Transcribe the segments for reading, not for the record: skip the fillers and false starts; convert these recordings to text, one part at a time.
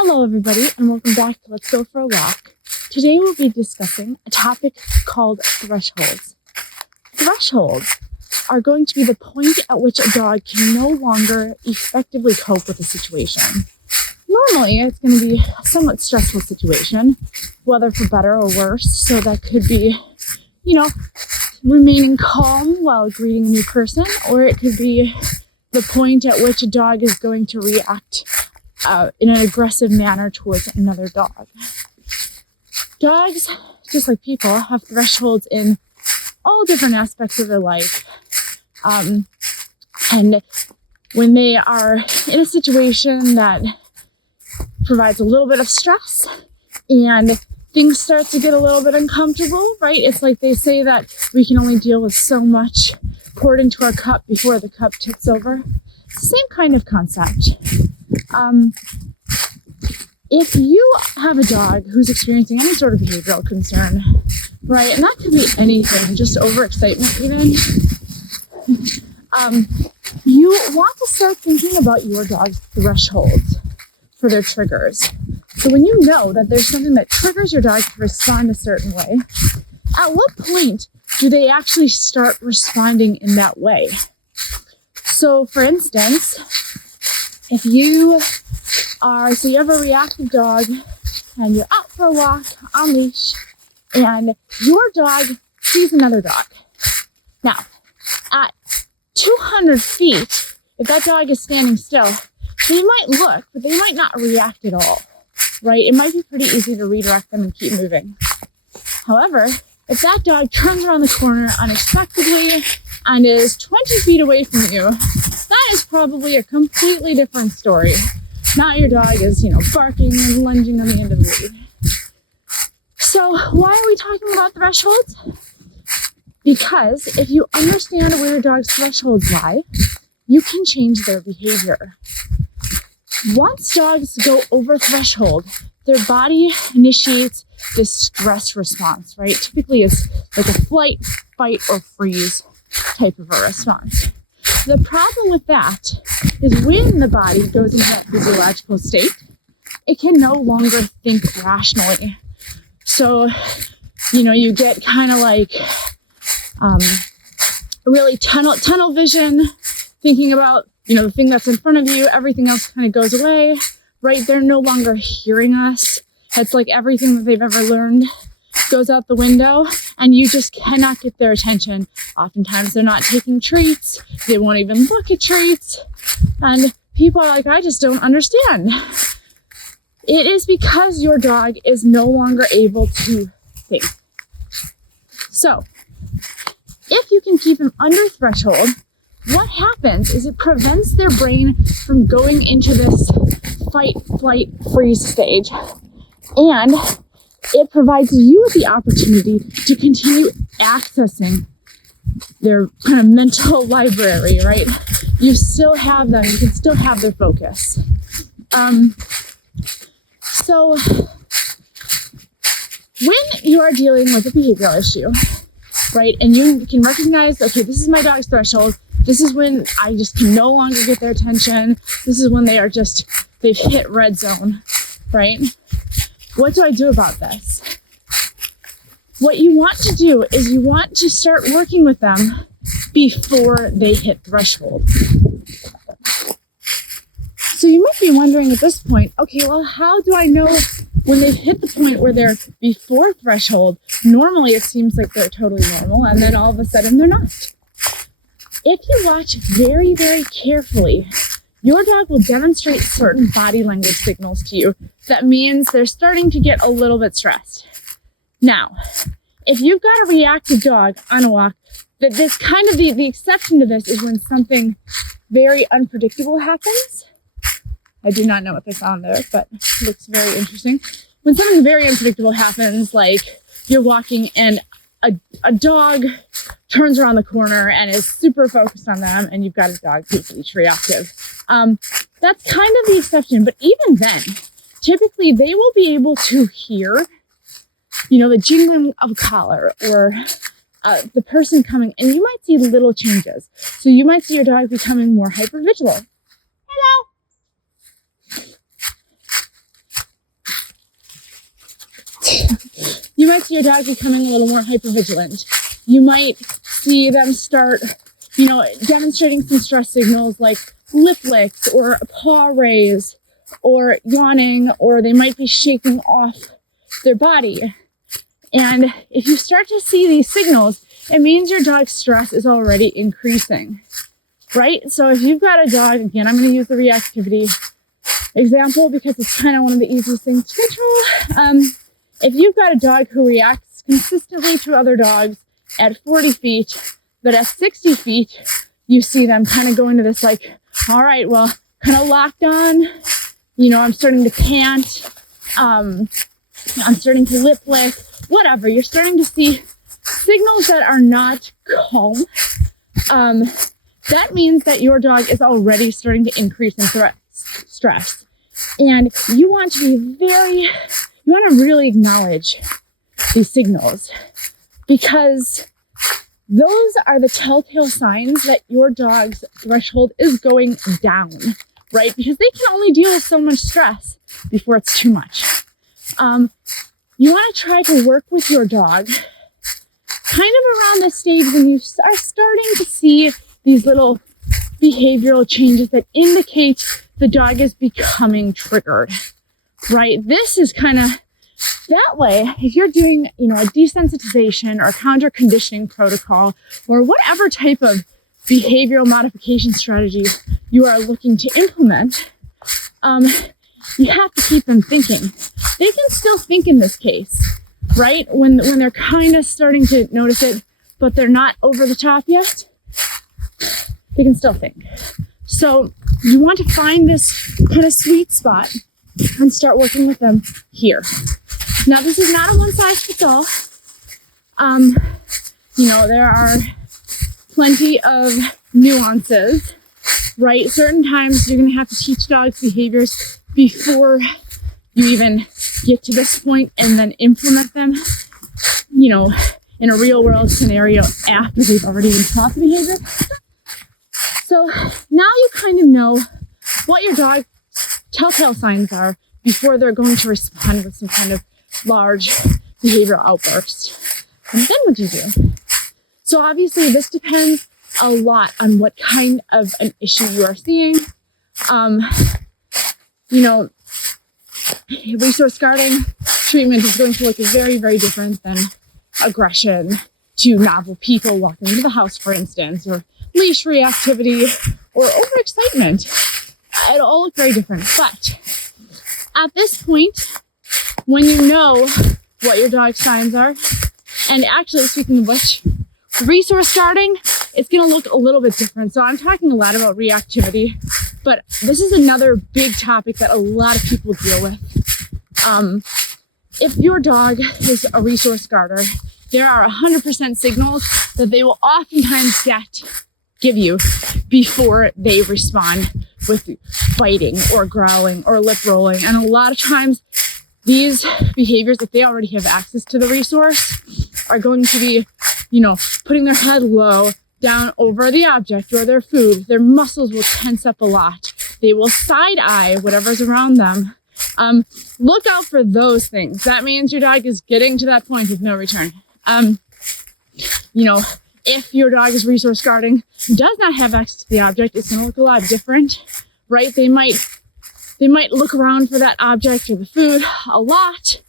Hello everybody and welcome back to Let's Go for a Walk. Today we'll be discussing a topic called thresholds. Thresholds are going to be the point at which a dog can no longer effectively cope with a situation. Normally it's going to be a somewhat stressful situation, whether for better or worse, so that could be, remaining calm while greeting a new person, or it could be the point at which a dog is going to react in an aggressive manner towards another dog. Dogs, just like people, have thresholds in all different aspects of their life. And when they are in a situation that provides a little bit of stress and things start to get a little bit uncomfortable, right? It's like they say that we can only deal with so much poured into our cup before the cup tips over. Same kind of concept. If you have a dog who's experiencing any sort of behavioral concern, right, and that could be anything, just overexcitement even, you want to start thinking about your dog's thresholds for their triggers. So when you know that there's something that triggers your dog to respond a certain way, at what point do they actually start responding in that way? So for instance, if you have a reactive dog and you're out for a walk on leash and your dog sees another dog. Now, at 200 feet, if that dog is standing still, they might look, but they might not react at all, right? It might be pretty easy to redirect them and keep moving. However, if that dog turns around the corner unexpectedly and is 20 feet away from you, that is probably a completely different story. Now your dog is, barking and lunging on the end of the lead. So why are we talking about thresholds? Because if you understand where your dog's thresholds lie, you can change their behavior. Once dogs go over threshold, their body initiates this stress response, right? Typically it's like a flight, fight, or freeze type of a response. The problem with that is when the body goes into that physiological state, it can no longer think rationally. So, you get kind of like really tunnel vision, thinking about, the thing that's in front of you, everything else kind of goes away, right? They're no longer hearing us. It's like everything that they've ever learned goes out the window and you just cannot get their attention. Oftentimes they're not taking treats. They won't even look at treats. And people are like, I just don't understand. It is because your dog is no longer able to think. So if you can keep them under threshold, what happens is it prevents their brain from going into this fight, flight, freeze stage. And it provides you the opportunity to continue accessing their kind of mental library, right? You still have them. You can still have their focus. So when you are dealing with a behavioral issue, right, and you can recognize, okay, this is my dog's threshold. This is when I just can no longer get their attention. This is when they've hit red zone, right? What do I do about this? What you want to do is you want to start working with them before they hit threshold. So you might be wondering at this point, okay, well, how do I know when they've hit the point where they're before threshold? Normally it seems like they're totally normal, and then all of a sudden they're not. If you watch very, very carefully, your dog will demonstrate certain body language signals to you. That means they're starting to get a little bit stressed. Now, if you've got a reactive dog on a walk, this kind of the exception to this is when something very unpredictable happens. I do not know what they found there, but it looks very interesting. When something very unpredictable happens, like you're walking and a dog turns around the corner and is super focused on them, and you've got a dog who's leash reactive. That's kind of the exception, but even then, typically they will be able to hear, the jingling of a collar or the person coming, and you might see little changes. So you might see your dog becoming more hypervigilant. Hello. you might see your dog becoming a little more hypervigilant. You might see them start, demonstrating some stress signals like lip licks or a paw raise or yawning, or they might be shaking off their body. And if you start to see these signals, it means your dog's stress is already increasing, right? So if you've got a dog, again, I'm going to use the reactivity example because it's kind of one of the easiest things to control. If you've got a dog who reacts consistently to other dogs at 40 feet, but at 60 feet, you see them kind of go into this like, all right, well, kind of locked on, I'm starting to pant, I'm starting to lip lick, whatever. You're starting to see signals that are not calm. That means that your dog is already starting to increase in stress. And you want to really acknowledge these signals, because those are the telltale signs that your dog's threshold is going down, right? Because they can only deal with so much stress before it's too much. You want to try to work with your dog kind of around the stage when you are starting to see these little behavioral changes that indicate the dog is becoming triggered, right? This is kind of that way. If you're doing, a desensitization or counter conditioning protocol or whatever type of behavioral modification strategy you are looking to implement, you have to keep them thinking. They can still think in this case, right? When they're kind of starting to notice it, but they're not over the top yet, they can still think. So you want to find this kind of sweet spot and start working with them here. Now, this is not a one-size-fits-all. There are plenty of nuances, right? Certain times you're going to have to teach dogs behaviors before you even get to this point and then implement them, in a real world scenario after they've already been taught the behavior. So now you kind of know what your dog's telltale signs are before they're going to respond with some kind of large behavioral outburst. And then what do you do? So obviously this depends a lot on what kind of an issue you are seeing. Resource guarding treatment is going to look very, very different than aggression to novel people walking into the house, for instance, or leash reactivity or overexcitement. It'll all look very different. But at this point, when you know what your dog's signs are, and actually speaking of which, resource guarding, it's going to look a little bit different. So I'm talking a lot about reactivity, but this is another big topic that a lot of people deal with. If your dog is a resource guarder, there are 100% signals that they will oftentimes give you before they respond with biting or growling or lip rolling. And a lot of times these behaviors, if they already have access to the resource, are going to be, putting their head low down over the object or their food. Their muscles will tense up a lot. They will side eye whatever's around them. Look out for those things. That means your dog is getting to that point of no return. If your dog is resource guarding, does not have access to the object, it's going to look a lot different, right? They might look around for that object or the food a lot,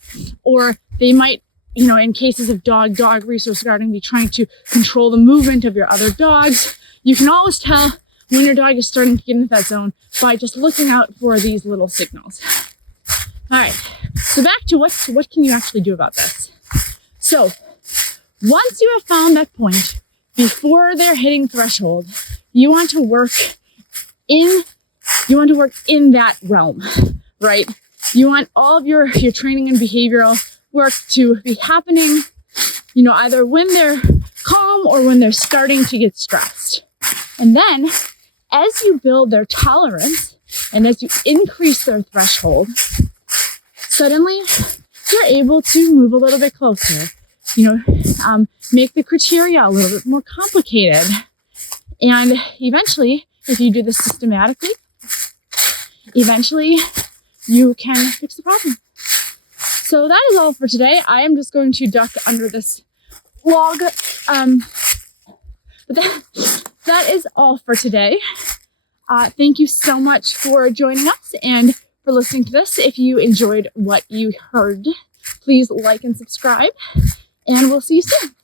or they might, in cases of dog resource guarding, be trying to control the movement of your other dogs. You can always tell when your dog is starting to get into that zone by just looking out for these little signals. All right, so back to what can you actually do about this? So once you have found that point, before they're hitting threshold, you want to work in that realm, right? You want all of your training and behavioral work to be happening, either when they're calm or when they're starting to get stressed. And then as you build their tolerance and as you increase their threshold, suddenly you're able to move a little bit closer, make the criteria a little bit more complicated. And eventually, if you do this systematically, you can fix the problem. So that is all for today. I am just going to duck under this log. But that is all for today. Thank you so much for joining us and for listening to this. If you enjoyed what you heard, please like and subscribe, and we'll see you soon.